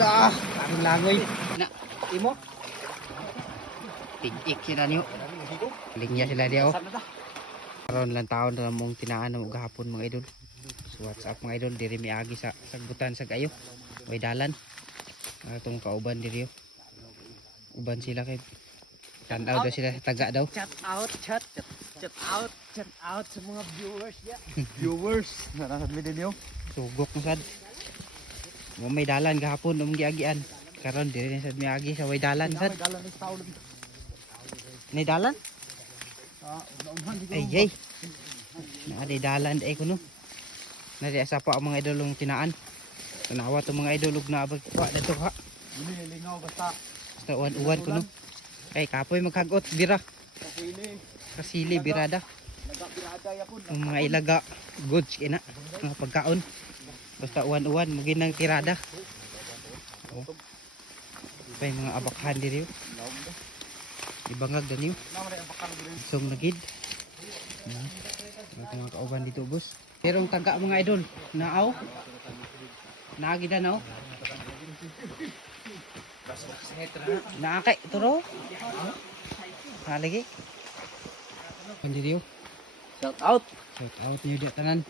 Ang langoy. Na, imo? Tig-ik sila niyo. Linya sila diyo. Karon lang taon na mong tinaan mo gahapon mga idol. So what's up mga idol, diri mi agi sa sagbutan sa kayo. Way dalan. Atong kauban diri. Uban sila kay tanaw daw sila sa taga daw. Chat out sa mga viewers ya. Viewers, narasad mi din yo. Sugok na sad. Mo may dalan gahapon umong giagian. Karon diri sad mi agi sa way dalan sad. Dalan is tao lagi. Nay dalan? Naunhan di ko. Ay, naadi dalan ay kuno. Nadi asa pa ang mga idolong tinaan. Tanawa to mga idolog na abag pa dito ha. Dili lingaw basta. Basta uwan kuno. Ay kapoy magkagot bira. Kasili birada. Nagabirada ya kun. Ang mga ilaga goods kina mga pagkaon. Basta uwan muginang tirada. Oh. Pay mga abakhan diri. Ibangag daniyo. Song nagid. Mga kauban dito bus. Pero ang taga mga idol, naaw. Naagi na no. Naakay turo. Haligi. Pandiyo. Shout out. Shout out niyo di tanan.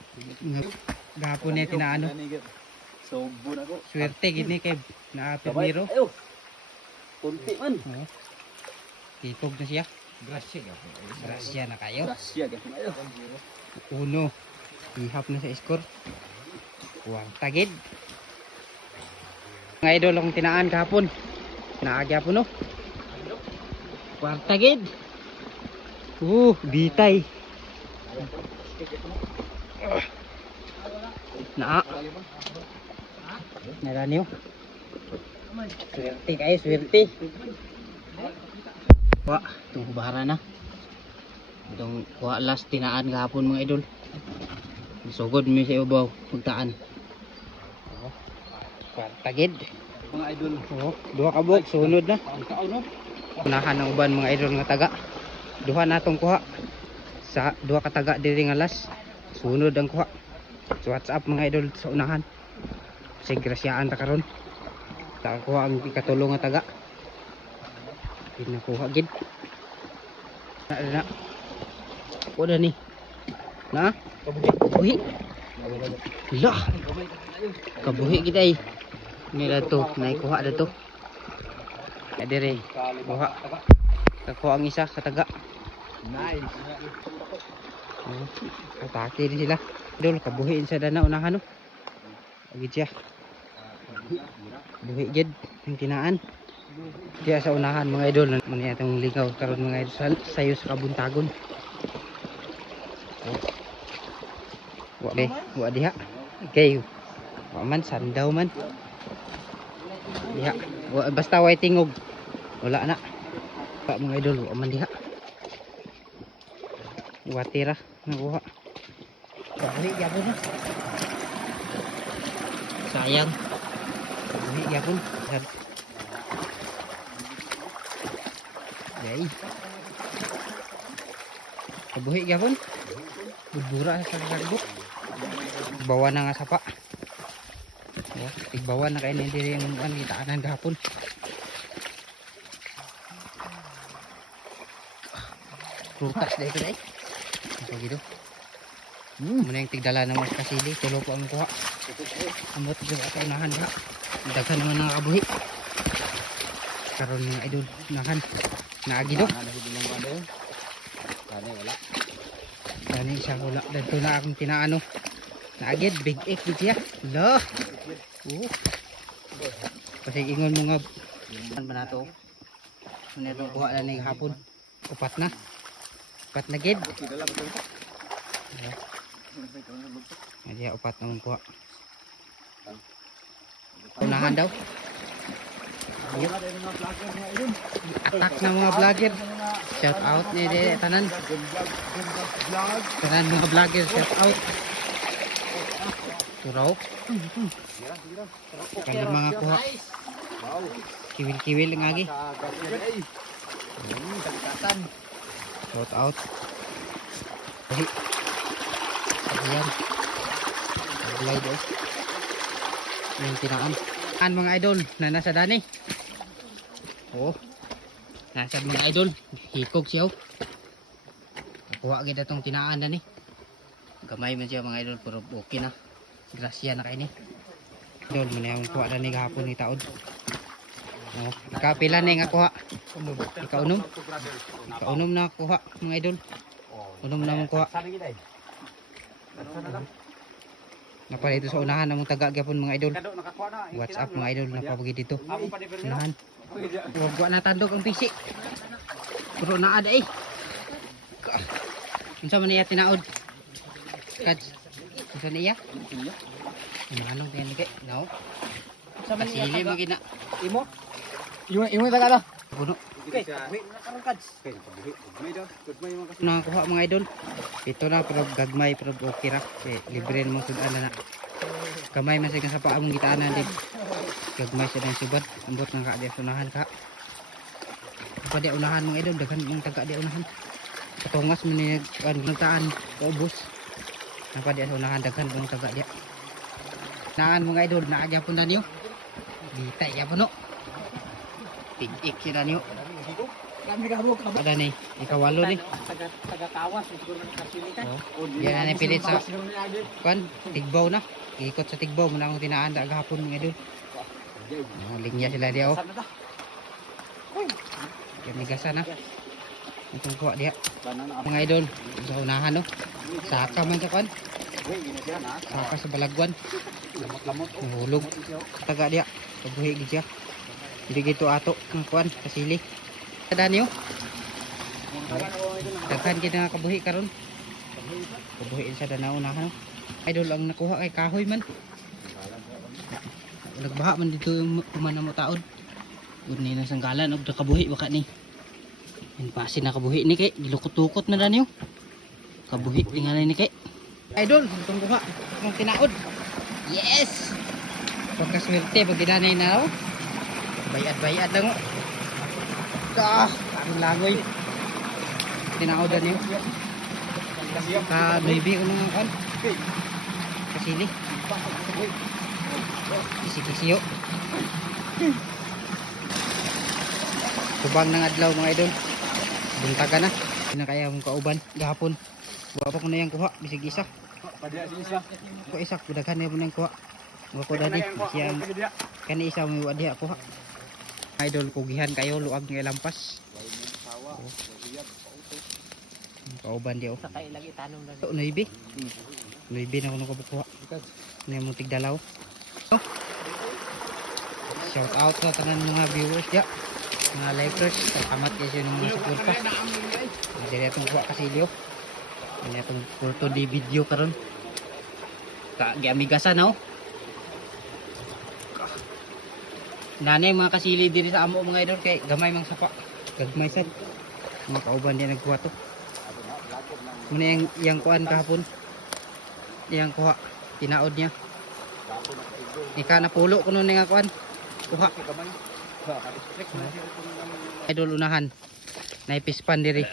Gahapon ni tinaano. So bun ako. Swerte gid ni kay na permiro. Ayo. Kunti man. Oh. Tikog na siya. Grasya na kayo. Grasya gyud ayo. Uno. Ihap na sa score. Kuwang tagid. Mga idol akong tinaan kahapon. Naagya po no. Kuwang tagid. Bitay. Naa. Naranyo. Swerte kayo, swerte. Wah, itong hubara na. Itong last tinaan kahapon mga idol. Sugod mo sa ibabaw pagtaan. Tagid Mga idol. Duha ka buok sunod na. Ang tao no. Unahan ng uban mga idol nga taga. Duha natong kuha. Sa duha ka taga diri nga last. Sunod ang kuha. So what's up mga idol sa unahan. Sig grasyaan ta karon. Ta kuha ang ikatulong nga taga. Pinakuha gid. Na. Kuha ni. Na? Kabuhi. Lah. Kabuhi gid ay. Nila to, naikuha na to. Kadire. Kuha. Kakuha ang isa kataga. Nice. Atake din sila. Idol, kabuhiin sa dana unahan no. Agid siya. Buhi gid ang tinaan. Diya sa unahan mga idol, muna itong ligaw karon mga idol sayo sa kabuntagon. Wa diha. Okay. Wa man sandaw man. Diha. Basta way tingog. Wala na. Pa mga idol, wa man diha. Watira nakuha. Bali gyapon na. Sayang. Bali gyapon. Yay. Kabuhi gyapon. Budura sa sagbok. Bawa na nga sapa. Igbawa na kayo diri ang kitaanan gahapon. Prutas dahil ko dahil. Ito gitu. Muna yung tigdala ng mas kasili. Tulo po ang kuha. Amot dito at unahan ka. Daghan naman ng kabuhi. Karoon mga idol. Unahan. Naagi do. Kani siya wala. Dito na akong tinaano. Naagid. Big egg dito siya. Lah. Kasi ingon mo nga. Ano ba na ito? Ano itong kuha na ng hapon. Upat na. Upat na gid. Hindi upat na mong kuha. Unahan daw. Attack na mga vlogger. Shout out ni tanan. Tanan mga vlogger, shout out. Turaw. Kali mga kuha. Kiwil-kiwil nga gi. Shout out. Ayan. Glide yung tinaan. An mga idol na nasa dani. Oh. Nasa mga idol, hikog siya. Kuha gid atong tinaan na ni. Gamay man siya mga idol pero okay na. Grasya na kay ni. Idol man yung kuha na ni gahapon ni taod. Oh, kapila ni nga kuha. Ikaunom. Ikaunom na kuha mga idol. Unom na mong kuha. Napala ito sa unahan namong taga gyapon mga idol. WhatsApp mga idol napabagi dito. Unahan. Huwag na tandog ang pisi. Pero naada eh. Unsa man niya tinaod? Kads. Unsa niya? Manong kaya ni kay? No. Unsa man niya? Kasili mo gina. Imo? Imo taga da. Puno. Okay, wait na karong kads. Okay, may daw. May mga kasi. Nakakuha mga idol. Ito na pero gagmay pero okay ra. Libre mo sudan na. Kamay man sa paa mong gitaanan din. Gagmay sa ng subad. Ambot ng ka di unahan ka. Pwede unahan mga idol, daghan mong taga di unahan. Katungas mo ni nagtaan paubos. Napadi unahan daghan mong taga di. Naan mga idol, naagya pun niyo. Bitay ya puno. Tig-ik sila niyo. Kami gabo ka. Ada ni, ikawalo ni. Taga tawas siguro ng kasili ka. Yan na pilit sa kan tigbaw na. Ikot sa tigbaw mo na akong tinaan da gahapon mga idol. Linya sila dia oh. Kami gasa na. Itong kuha dia. Mga idol, sa unahan no. Saka man sa kan. Saka sa balagwan. Nahulog. Taga dia. Kabuhi gid siya. Hindi gito ato ng kuan kasili. Kada niyo. Daghan gid nga kabuhi karon. Kabuhi sa danaunahan no. Idol ang nakuha kay kahoy man. Nagbaha man dito yung kumana mo taod. Uni na sanggalan og kabuhi baka ni. Pasin na kabuhi ni kay gilukot-tukot na dan yo. Kabuhi tingali ni kay. Idol, itong kuha ng tinaod. Yes. Pagkaswerte pag ginanay na oh. Bayad-bayad lang oh. Ang langoy. Tinaodan niyo. Baby ko mga kan. Kasili. Kisi-kisiyo. Kubang ng adlaw mga idol. Buntaga na. Hindi na kaya mong kauban. Gahapon. Buwa pa ko na yung kuha. Bisig isa. Ko isa. Kudaghan na yung kuha. Buwa ko dali. Kani isa may wadiha kuha. Idol kugihan kayo. Luag ng lampas. Kauban di o. Sakay lagi tanong na. Noibi. Noibi na ko nakabukuha. Ano yung muntig dalaw. Shout out sa tanan mga viewers ya. Mga lifers. Salamat kayo ng mga suporta. Dili atong kuha kasilyo. Dili atong photo di video karon. Giamigasan na o. Nanay mga kasili diri sa amo mga idol kay gamay mang sapa. Gagmay sad. Mga kauban di nagkuha to. Muna yang kuan kahapon. Yang kuha. Tinaod niya. Ika na pulo kuno nga kuan. Kuha. Idol unahan. Naipispan diri.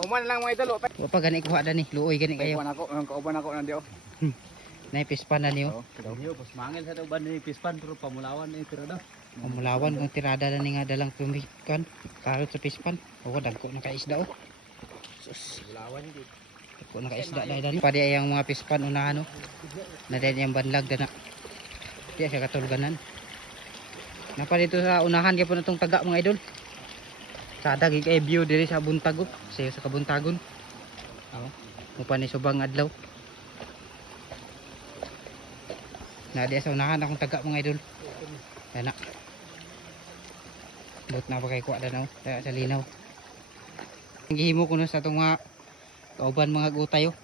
Human lang mga idol. Wa pa gani kuha dani. Luoy gani kayo. Kauban ako nandiyo. Naipispan na niyo. Diyo pas mangil sa uban ni pispan pero pamulawan ni tirada. Pamulawan kung tirada na ni nga dalang pumikan. Karot sa pispan. O dagko na kaisda o. Sus. Pamulawan di. Dagko na kaisda dahil. Pwede yung mga pispan unahan o. Na din yung banlag na. Di siya katulganan. Napa dito sa unahan kaya po na itong taga mga idol. Sa dagig ay view diri sa buntago. Sa kabuntagon. Mupa ni subang adlaw. Na di sa unahan akong taga mga idol. Dana. Bot na pa kay kuha danaw. Sa linaw. Ang gihimo ko na sa itong mga kauban mga gutayo.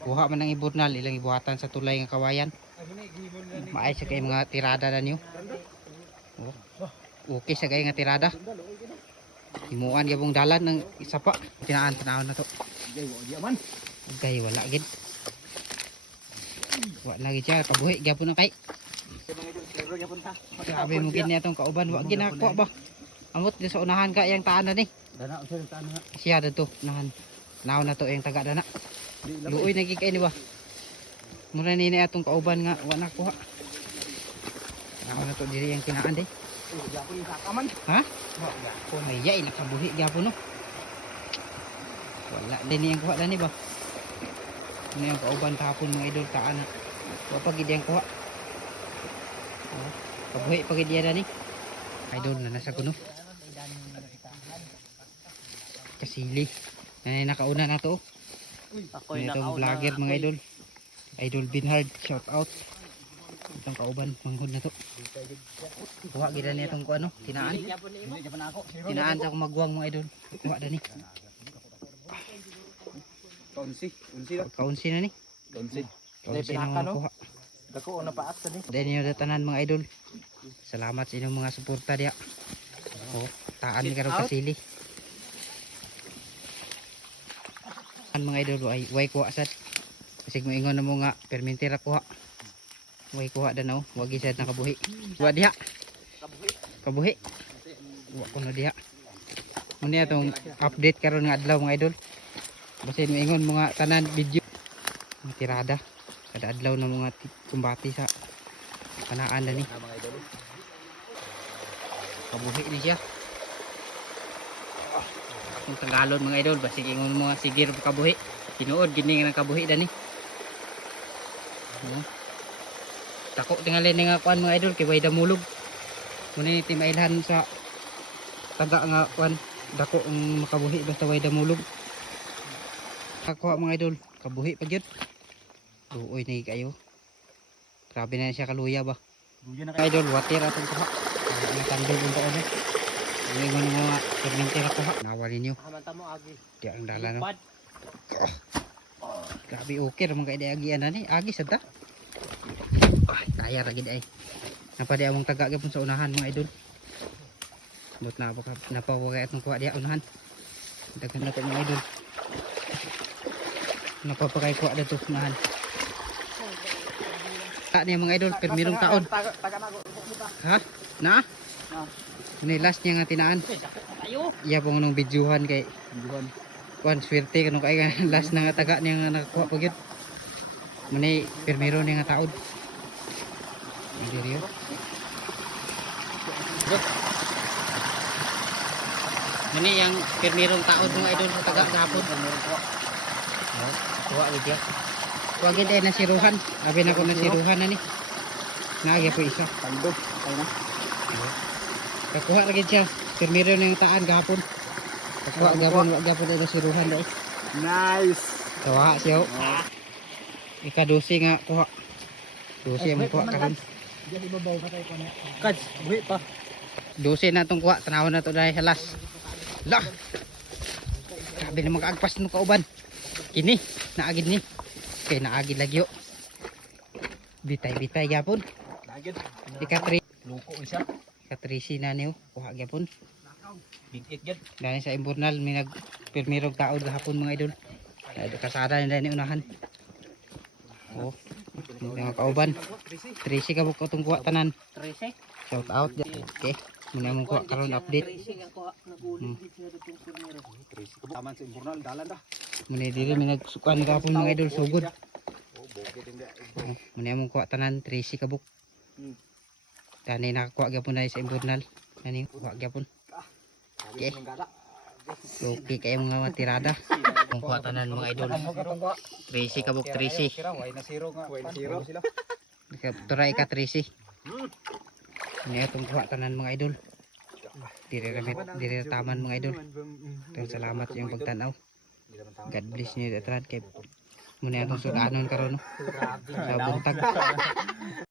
Kuha man ng iburnal. Ilang ibuhatan sa tulay ng kawayan. Maay sa kay mga tirada na niyo. Okay sa kay nga tirada. Himuan gabong dalan ng isa pa. Tinaan na to. Gay wala gid. Wa lagi siya kabuhi gyapon na kay. Grabe mo gid niya tong kauban wa ginakuha ba. Amot di sa unahan ka yang taan na ni. Dana usa taan na. Siya dito unahan. Naw na to yung taga dana. Luoy nagig kay ni ba. Mura ni atong kauban nga wa nakuha. Ako na to diri ang kinaan day. Gyapon yung sakaman. Ha? Gyapon. May yay nakabuhi gyapon no. Wala din yang kuha dani ba? Ano yung kauban kahapon mga idol taan na. Wa pa gid yang kuha. Oh, kabuhi pa gid dani. Idol na nasa kuno. Kasili. Nanay nakauna na to. Ako'y Itong vlogger mga idol. Idol Binhard, shout out. Itong kauban, manghod na to. Kuha gida niya itong ano, tinaan. Hindi gyapon ako. Tinaan sa akong magwang mga idol. Kuha na ni. Unsi na. Kaunsi na ni. Unsi. Kaunsi na mga kuha. Dako na paat sa ni. Dahil niyo datanan mga idol. Salamat sa inyong mga suporta diya. Oh, taan ni karong kasili. Mga idol way kuha sad. Kasi mo ingon na mo nga permentera kuha. Way kuha danaw, wag isad nakabuhi. Wa diha. Kabuhi. Wa ko na diha. Muna itong update karon nga adlaw mga idol. Basta mo ingon mga tanan video. Mga tirada. Kada adlaw na mga kumbati sa kanaan na ni. Mga idol. Kabuhi ni siya. Akong Tagalog mga idol, basta ingon mo nga sigir kabuhi. Tinuod gini nga kabuhi dani. Tako tingali ni nga kuan mga idol kay way damulog. Muna ni timailhan sa taga nga kuan dako ang makabuhi basta way damulog. Kakuha mga idol, kabuhi pa gyud. Duoy na kayo. Grabe na siya kaluya ba. Duyan na Mga idol, water atong kuha. Ang tandog unta ano. Ang ingon mo nga permente na kuha. Nawali niyo. Hamanta mo agi. Di ang dala no. Grabe okay ra mga kaidagian na ni. Agi sad ta. Ay, kaya ra gid ay. Napadi among taga gyapon sa unahan mga idol. But napawagay atong kuha diha unahan. Daghan na to mga idol. Napapakay kuha dito unahan. Ta niya mga idol permirong taon. Taga na ko. Ha? Na? Ano yung last niya nga tinaan? Iya po nung videohan kay Duhan. kuan swerte kanong kay last na nga taga niya nga nakakuha pag yun. Muna permiro niya nga taod. Hindi rin yun. Muna yung permirong taod mga idol sa taga gahapon. Kuha gid ya. Kuha gid ay nasiruhan. Abi na ko nasiruhan na ni. Naagya po isa. Tandog. Ay na. Kakuha lagi siya. Permiro na yung taan gahapon. Kakuha gahapon, wag gahapon ay nasiruhan dahil. Nice. Kawaha siya. Ika-12 nga kuha. 12 ang kuha karon. Diyan ibabaw pa tayo ko na. Kads, buhi pa. 12 na itong kuha. Tanawon na ito dahil sa last. Lah! Sabi na mag-agpas ng kauban. Kini, naagid ni. Kaya naagid lagi yun. Bitay-bitay gahapon. Lagid. Ika-3. Luko siya. Ika-3 na niyo. Kuha gahapon. Big it gid. Dahil sa imburnal, may nagpirmirog taod gahapon mga idol. Kasada na dahil unahan. Oh, mga kauban. 13 ka buko itong kuha tanan. 13. Shout out. Okay. Muna mong kuha karon update. 13 ang kuha nagulit gid sila ditong primero. 13 taman sa imburnal dalan da. Muna dili may nagsukan gahapon mga idol sugod. Oh, bukid hindi. Muna mong kuha tanan 13 ka buk. Tani nakakuha gyapon dahil sa imburnal. Nani kuha gyapon. Okay. Okay kayo mga tirada. Kung kuha tanan mga idol. 13 ka buk 13. Way na zero nga. Way na zero sila. Turay ka 13. Ano itong kuha tanan mga idol. Dire taman mga idol. Salamat sa iyong pagtanaw. God bless niyo at kay muna akong sudanon karon no. Sa buntag.